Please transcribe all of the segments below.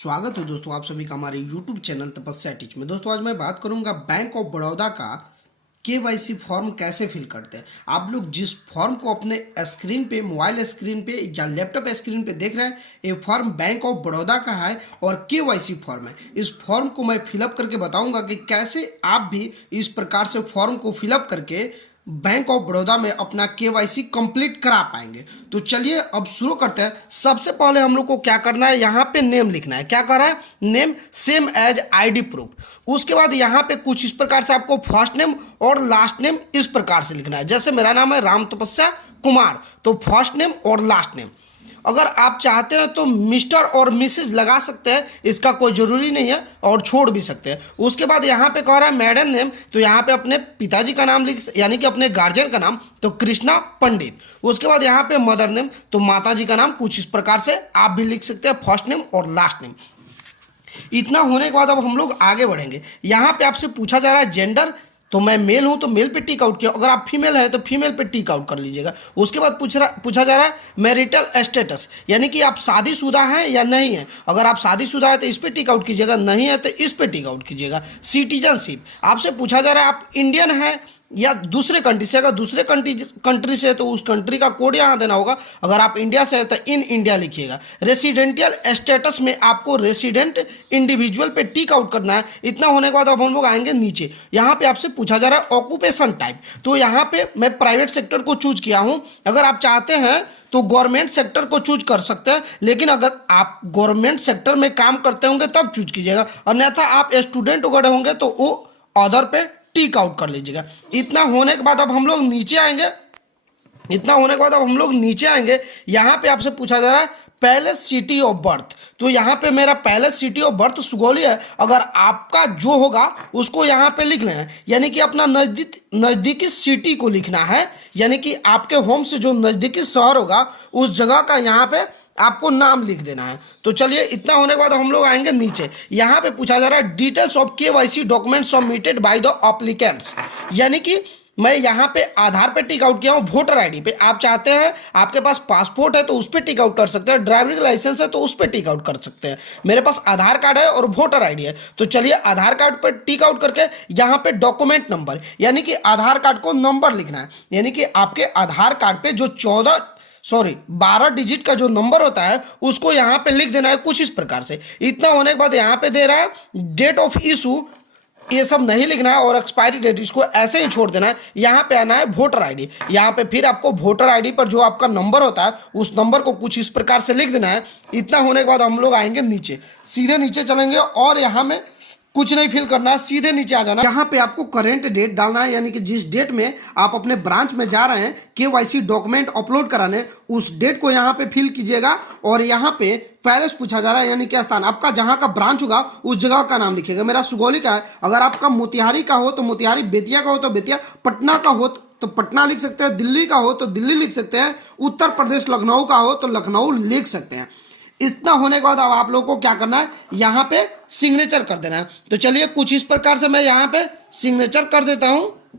स्वागत है दोस्तों आप सभी का हमारे YouTube चैनल तपस्या टीच में। दोस्तों आज मैं बात करूंगा बैंक ऑफ बड़ौदा का केवाईसी फॉर्म कैसे फिल करते हैं। आप लोग जिस फॉर्म को अपने स्क्रीन पे, मोबाइल स्क्रीन पे या लैपटॉप स्क्रीन पे देख रहे हैं, ये फॉर्म बैंक ऑफ बड़ौदा का है और केवाईसी फॉर्म है। इस फॉर्म को मैं फिलअप करके बताऊंगा कि कैसे आप भी इस प्रकार से फॉर्म को फिलअप करके बैंक ऑफ बड़ौदा में अपना केवाईसी कंप्लीट करा पाएंगे। तो चलिए अब शुरू करते हैं। सबसे पहले हम लोग को क्या करना है, यहाँ पे नेम लिखना है। क्या कर रहा है, name same as ID proof. उसके बाद यहाँ पे कुछ इस प्रकार से आपको फर्स्ट नेम और लास्ट नेम इस प्रकार से लिखना है। जैसे मेरा नाम है राम तपस्या कुमार, तो फर्स्ट नेम और लास्ट नेम। अगर आप चाहते हैं तो मिस्टर और मिसेज लगा सकते हैं, इसका कोई ज़रूरी नहीं है, और छोड़ भी सकते हैं। उसके बाद यहाँ पे कह रहा है मैडम नेम, तो यहाँ पे अपने पिताजी का नाम लिख, यानी कि अपने गार्जियन का नाम, तो कृष्णा पंडित। उसके बाद यहाँ पे मदर नेम, तो माताजी का नाम कुछ इस प्रकार से आप भी लिख सकते हैं, फर्स्ट नेम और लास्ट नेम। इतना होने के बाद अब हम लोग आगे बढ़ेंगे। यहाँ पे आपसे पूछा जा रहा है जेंडर, तो मैं मेल हूं तो मेल पे टिक आउट किया। अगर आप फीमेल हैं तो फीमेल पे टिक आउट कर लीजिएगा। उसके बाद पूछा जा रहा है मैरिटल स्टेटस, यानी कि आप शादीशुदा हैं या नहीं है। अगर आप शादीशुदा है तो इस पे टिक आउट कीजिएगा, नहीं है तो इस पे टिक आउट कीजिएगा। सिटीजनशिप, आपसे पूछा जा रहा है आप इंडियन हैं या दूसरे कंट्री से। अगर दूसरे कंट्री से है तो उस कंट्री का कोड यहाँ देना होगा। अगर आप इंडिया से है तो इन इंडिया लिखिएगा। रेसिडेंटियल स्टेटस में आपको रेसिडेंट इंडिविजुअल पे टिक आउट करना है। इतना होने के बाद अब हम लोग आएंगे नीचे। यहाँ पे आपसे पूछा जा रहा है ऑक्यूपेशन टाइप, तो यहाँ पे मैं प्राइवेट सेक्टर को चूज किया हूँ। अगर आप चाहते हैं तो गवर्नमेंट सेक्टर को चूज कर सकते हैं, लेकिन अगर आप गवर्नमेंट सेक्टर में काम करते होंगे तब चूज कीजिएगा, अन्यथा आप स्टूडेंट वगैरह होंगे तो वो अदर पे टिक आउट कर लीजिएगा। इतना होने के बाद अब हम लोग नीचे आएंगे। यहाँ पे आपसे पूछा जा रहा है पैलेस सिटी ऑफ बर्थ, तो यहाँ पे मेरा palace city of birth Sugauli है। अगर आपका जो होगा उसको यहाँ पे लिख लेना है, यानी कि अपना नज़दीकी सिटी को लिखना है, यानी कि आपके होम से जो नज़दीकी शहर होगा उस जगह का यहाँ पे आपको नाम लिख देना है। तो चलिए इतना होने के बाद हम लोग आएंगे नीचे। यहाँ पे पूछा जा रहा है details of KYC document submitted by the applicants, यानी कि मैं यहाँ पे आधार पे टिक आउट किया हूँ, वोटर आईडी पे। आप चाहते हैं, आपके पास पासपोर्ट है तो उस पर टिक आउट कर सकते हैं, ड्राइविंग लाइसेंस है तो उस पर टिक आउट कर सकते हैं। मेरे पास आधार कार्ड है और वोटर आईडी है, तो चलिए आधार कार्ड पर टिक आउट करके यहाँ पे डॉक्यूमेंट नंबर, यानी कि आधार कार्ड को नंबर लिखना है। यानी कि आपके आधार कार्ड पे जो 12 डिजिट का जो नंबर होता है उसको यहाँ पे लिख देना है कुछ इस प्रकार से। इतना होने के बाद यहाँ पे दे रहा है डेट ऑफ इशू, ये सब नहीं लिखना है, और एक्सपायरी डेट इसको ऐसे ही छोड़ देना है। यहाँ पे आना है वोटर आईडी। यहाँ पे फिर आपको वोटर आईडी पर जो आपका नंबर होता है उस नंबर को कुछ इस प्रकार से लिख देना है। इतना होने के बाद हम लोग आएंगे नीचे, सीधे नीचे चलेंगे और यहाँ में कुछ नहीं फिल करना है, सीधे नीचे आ जाना। यहाँ पे आपको करेंट डेट डालना है, यानी कि जिस डेट में आप अपने ब्रांच में जा रहे हैं केवाईसी डॉक्यूमेंट अपलोड कराने, उस डेट को यहाँ पे फिल कीजिएगा। और यहाँ पे पैलेस पूछा जा रहा है, यानी क्या स्थान, आपका जहाँ का ब्रांच होगा उस जगह का नाम लिखिएगा। मेरा सुगौली का है। अगर आपका मोतिहारी का हो तो मोतिहारी, बेतिया का हो तो बेतिया, पटना का हो तो पटना लिख सकते हैं, दिल्ली का हो तो दिल्ली लिख सकते हैं, उत्तर प्रदेश लखनऊ का हो तो लखनऊ लिख सकते हैं। इतना होने के बाद अब आप लोगों को क्या करना है, यहाँ पे सिग्नेचर कर देना है। तो चलिए कुछ इस प्रकार से मैं यहाँ पे सिग्नेचर कर देता हूँ।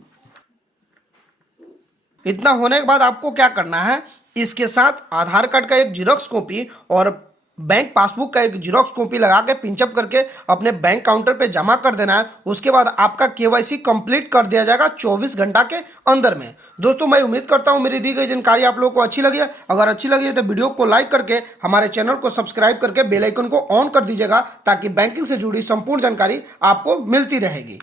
इतना होने के बाद आपको क्या करना है, इसके साथ आधार कार्ड का एक जीरोक्स कॉपी और बैंक पासबुक का एक जीरोक्स कॉपी लगा के पिंचअप करके अपने बैंक काउंटर पे जमा कर देना है। उसके बाद आपका केवाईसी कंप्लीट कर दिया जाएगा 24 घंटा के अंदर में। दोस्तों मैं उम्मीद करता हूं मेरी दी गई जानकारी आप लोगों को अच्छी लगी है। अगर अच्छी लगी है तो वीडियो को लाइक करके हमारे चैनल को सब्सक्राइब करके बेल आइकन को ऑन कर दीजिएगा, ताकि बैंकिंग से जुड़ी संपूर्ण जानकारी आपको मिलती रहेगी।